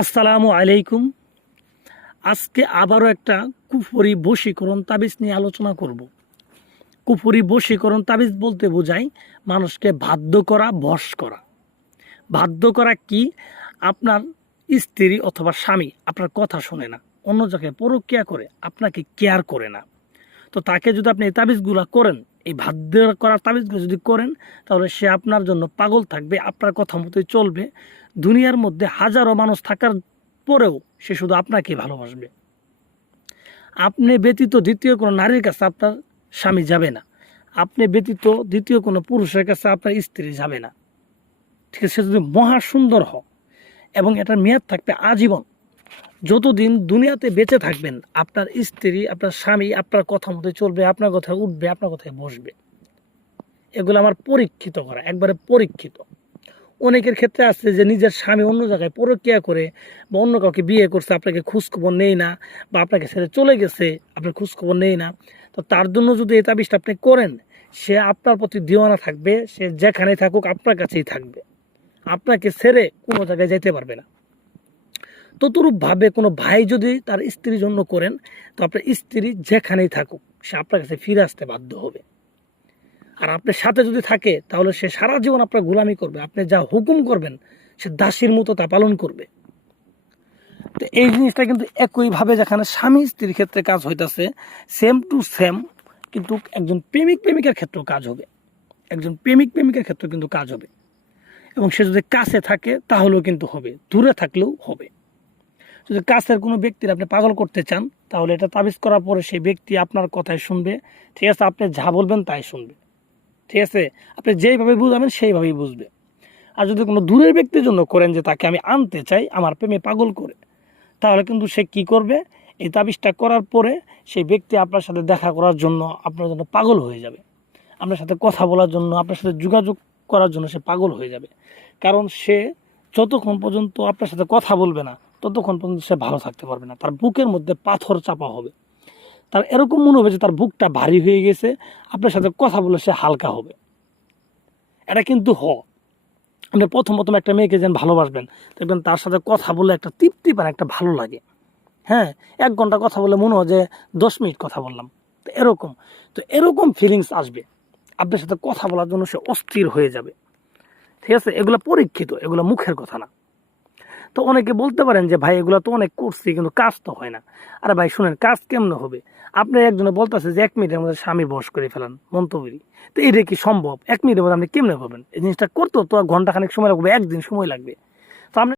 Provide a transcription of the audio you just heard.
আসসালামু আলাইকুম। আজকে আবারও একটা কুফরি বশীকরণ তাবিজ নিয়ে আলোচনা করব। কুফরি বশীকরণ তাবিজ বলতে বোঝায় মানুষকে বাধ্য করা, বশ করা। বাধ্য করা কি? আপনার স্ত্রী অথবা স্বামী আপনার কথা শোনে না, অন্য জায়গায় পরক্রিয়া করে, আপনাকে কেয়ার করে না। তো তাকে যদি আপনি এই তাবিজগুলো করেন, এই বাধ্য করার তাবিজগুলো যদি করেন, তাহলে সে আপনার জন্য পাগল থাকবে, আপনার কথা মতোই চলবে। দুনিয়ার মধ্যে হাজারো মানুষ থাকার পরেও সে শুধু আপনাকে ভালোবাসবে। আপনি ব্যতীত দ্বিতীয় কোনো নারীর কাছে আপনার স্বামী যাবে না, আপনি ব্যতীত দ্বিতীয় কোনো পুরুষের কাছে আপনার স্ত্রী যাবে না। ঠিক আছে? সে যদি মহা সুন্দর হয় এবং এটার মেয়াদ থাকবে আজীবন। যতদিন দুনিয়াতে বেঁচে থাকবেন, আপনার স্ত্রী, আপনার স্বামী আপনার কথা মতো চলবে, আপনার কথায় উঠবে, আপনার কথায় বসবে। এগুলো আমার পরীক্ষিত করা, একবারে পরীক্ষিত। অনেকের ক্ষেত্রে আছে যে নিজের স্বামী অন্য জায়গায় পরক্রিয়া করে বা অন্য কাউকে বিয়ে করছে, আপনাকে খোঁজখবর নেই না, বা আপনাকে ছেড়ে চলে গেছে, আপনার খোঁজখবর নেই না। তো তার জন্য যদি এই তাবিজটা আপনি করেন, সে আপনার প্রতি দিওয়ানা থাকবে, সে যেখানেই থাকুক আপনার কাছেই থাকবে, আপনাকে ছেড়ে কোনো জায়গায় যেতে পারবে না। ততরূপভাবে কোনো ভাই যদি তার স্ত্রীর জন্য করেন, তো আপনার স্ত্রী যেখানেই থাকুক সে আপনার কাছে ফিরে আসতে বাধ্য হবে। আর আপনার সাথে যদি থাকে, তাহলে সে সারা জীবন আপনার গোলামি করবে, আপনি যা হুকুম করবেন সে দাসীর মতো তা পালন করবে। তো এই জিনিসটা কিন্তু একইভাবে যেখানে স্বামী স্ত্রীর ক্ষেত্রে কাজ হইতেছে, সেম টু সেম কিন্তু একজন প্রেমিক প্রেমিকার ক্ষেত্রেও কাজ হবে, একজন প্রেমিক প্রেমিকার ক্ষেত্রেও কিন্তু কাজ হবে। এবং সে যদি কাছে থাকে তাহলেও কিন্তু হবে, দূরে থাকলেও হবে। যদি কাছের কোনো ব্যক্তির আপনি পাগল করতে চান, তাহলে এটা তাবিজ করার পরে সেই ব্যক্তি আপনার কথাই শুনবে। ঠিক আছে? আপনি যা বলবেন তাই শুনবে। ঠিক আছে? আপনি যেইভাবে বুঝাবেন সেইভাবেই বুঝবে। আর যদি কোনো দূরের ব্যক্তির জন্য করেন যে তাকে আমি আনতে চাই আমার প্রেমে পাগল করে, তাহলে কিন্তু সে কি করবে? এই তাবিজটা করার পরে সেই ব্যক্তি আপনার সাথে দেখা করার জন্য, আপনার জন্য পাগল হয়ে যাবে, আপনার সাথে কথা বলার জন্য, আপনার সাথে যোগাযোগ করার জন্য সে পাগল হয়ে যাবে। কারণ সে যতক্ষণ পর্যন্ত আপনার সাথে কথা বলবে না, ততক্ষণ পর্যন্ত সে ভালো থাকতে পারবে না। তার বুকের মধ্যে পাথর চাপা হবে, তার এরকম মনে হবে যে তার বুকটা ভারী হয়ে গেছে, আপনার সাথে কথা বলে সে হালকা হবে। এটা কিন্তু আপনি প্রথম প্রথম একটা মেয়েকে যেন ভালোবাসবেন, দেখবেন তার সাথে কথা বলে একটা তৃপ্তি পান, একটা ভালো লাগে। হ্যাঁ, 1 ঘন্টা কথা বলে মনে হয় যে 10 মিনিট কথা বললাম। তো এরকম ফিলিংস আসবে, আপনার সাথে কথা বলার জন্য সে অস্থির হয়ে যাবে। ঠিক আছে? এগুলো পরীক্ষিত, এগুলো মুখের কথা না। তো অনেকে বলতে পারেন যে ভাই এগুলো তো অনেক করছি কিন্তু কাজ তো হয় না। আরে ভাই শুনেন, কাজ কেমনে হবে? আপনি একজনে বলতেছে যে 1 মিনিটের মধ্যে স্বামী বশ করে ফেলান মন্তব্য, তো এটা কি সম্ভব? 1 মিনিটের মধ্যে আপনি কেমনে করবেন? এই জিনিসটা করতেও তো ঘন্টাখানেক সময় লাগবে, একদিন সময় লাগবে। তো আপনি